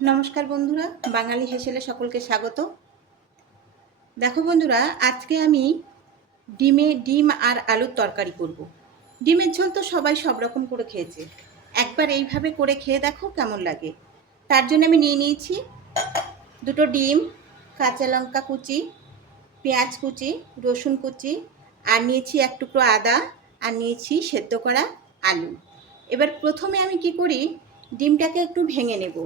নমস্কার বন্ধুরা, বাঙালি হেসেলে সকলকে স্বাগত। দেখো বন্ধুরা, আজকে আমি ডিম আর আলুর তরকারি করব। ডিমের ঝোল তো সবাই সব রকম করে খেয়েছে, একবার এইভাবে করে খেয়ে দেখো কেমন লাগে। তার জন্য আমি নিয়ে নিয়েছি দুটো ডিম, কাঁচা লঙ্কা কুচি, পেঁয়াজ কুচি, রসুন কুচি, আর নিয়েছি এক টুকরো আদা, আর নিয়েছি সেদ্ধ করা আলু। এবার প্রথমে আমি কি করি, ডিমটাকে একটু ভেঙে নেব।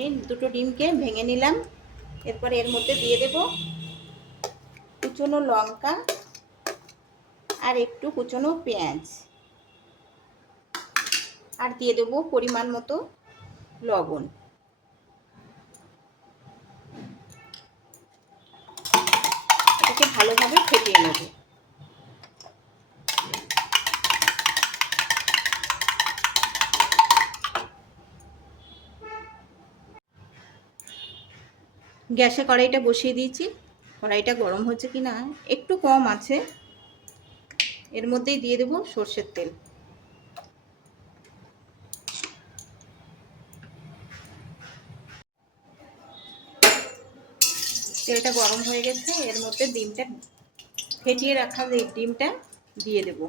এই দুটো ডিমকে ভেঙে নিলাম। এরপর এর মধ্যে দিয়ে দেব কুচনো লঙ্কা আর একটু কুচনো পেঁয়াজ, আর দিয়ে দেব পরিমাণ মতো লবণ। এটাকে ভালোভাবে ফেটিয়ে নেব। গ্যাসে কড়াইটা বসিয়ে দিয়েছি। কড়াইটা গরম হচ্ছে কি না একটু কম আছে। এর মধ্যেই দিয়ে দেব সর্ষের তেল। তেলটা গরম হয়ে গেছে, এর মধ্যে ডিমটা ফেটিয়ে রাখা ডিমটা দিয়ে দেব।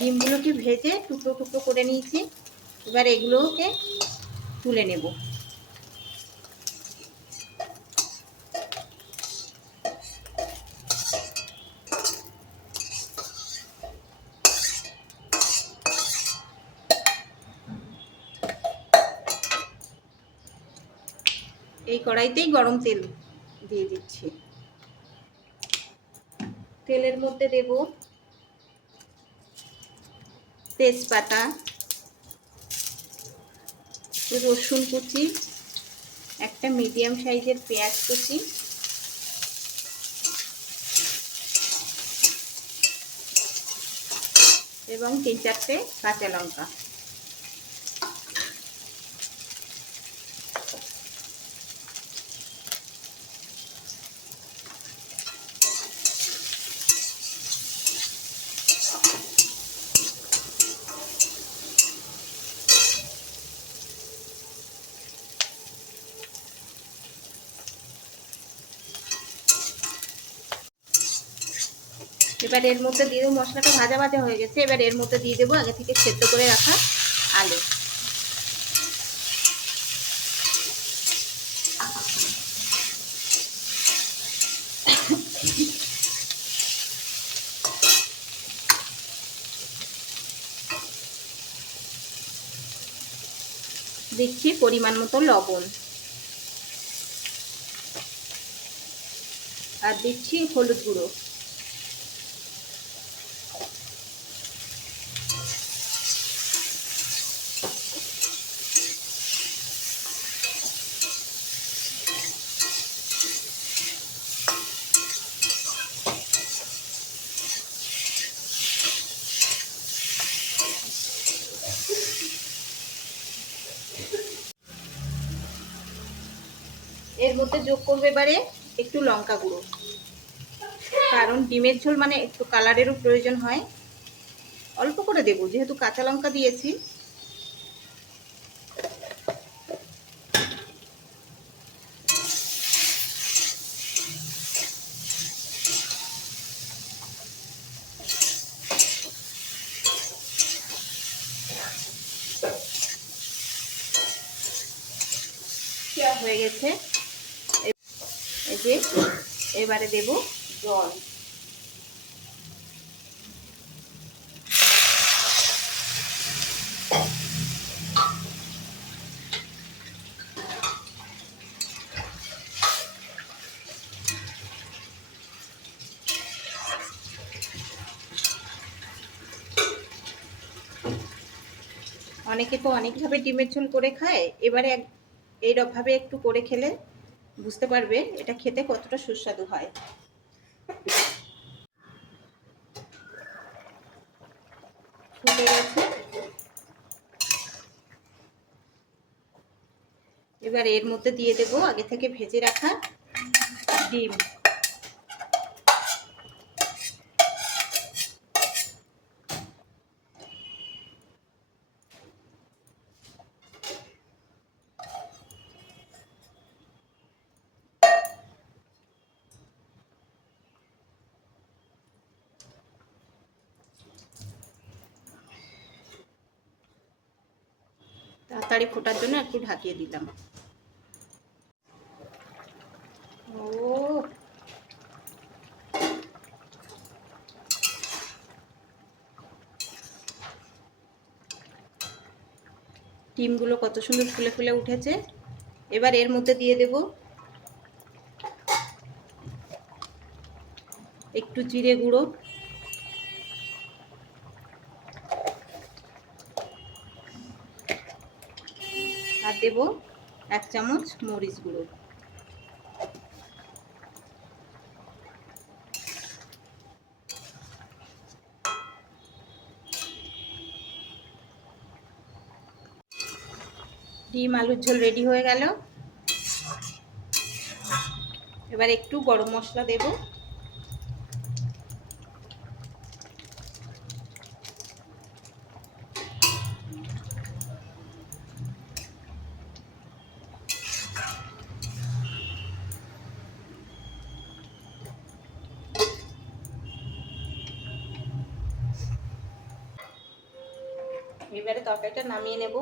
ডিমগুলোকে ভেজে টুকরো টুকরো করে নিয়েছি। এবার এগুলোকে তুলে নেব। এই কড়াইতেই গরম তেল দিয়ে দিচ্ছি। তেলের মধ্যে দেব তেজপাতা, রসুন কুচি, একটা মিডিয়াম সাইজের পেঁয়াজ কুচি, এবং 3-4টে কাঁচা লঙ্কা। এবার এর মধ্যে দিয়ে দেবো, মশলাটা ভাজা ভাজা হয়ে গেছে। এবার এর মধ্যে দিয়ে দেবো আগে থেকে সেদ্ধ করে রাখা আলু। দিচ্ছি পরিমাণ মতো লবণ, আর দিচ্ছি হলুদ গুঁড়ো। এর মধ্যে যোগ করবে এবারে একটু লঙ্কা গুঁড়ো, কারণ ডিমের ঝোল মানে একটু কালারেরও প্রয়োজন হয়। অল্প করে দেবো যেহেতু কাঁচা লঙ্কা দিয়েছি। হয়ে গেছে। এই যে এবারে দেব জল। অনেকে তো অনেকভাবে ডিমের ঝোল করে খায়, এবারে এইরকমভাবে একটু করে খেলে বুঝতে পারবে এটা খেতে কতটা সুস্বাদু হয়। ফুটে গেছে। এবার এর মধ্যে দিয়ে দেব আগে থেকে ভেজে রাখা ডিম। তাড়াতাড়ি ফোটার জন্য একটু ঢাকিয়ে দিলাম। ও ডিমগুলো কত সুন্দর ফুলে ফুলে উঠেছে। এবার এর মধ্যে দিয়ে দেব একটু জিরে গুঁড়ো, আর দেব 1 চামচ মরিচ গুঁড়ো। ডিম আলুর ঝোল রেডি হয়ে গেল। এবার একটু গরম মশলা দেব। এবারে তরকারিটা নামিয়ে নেব।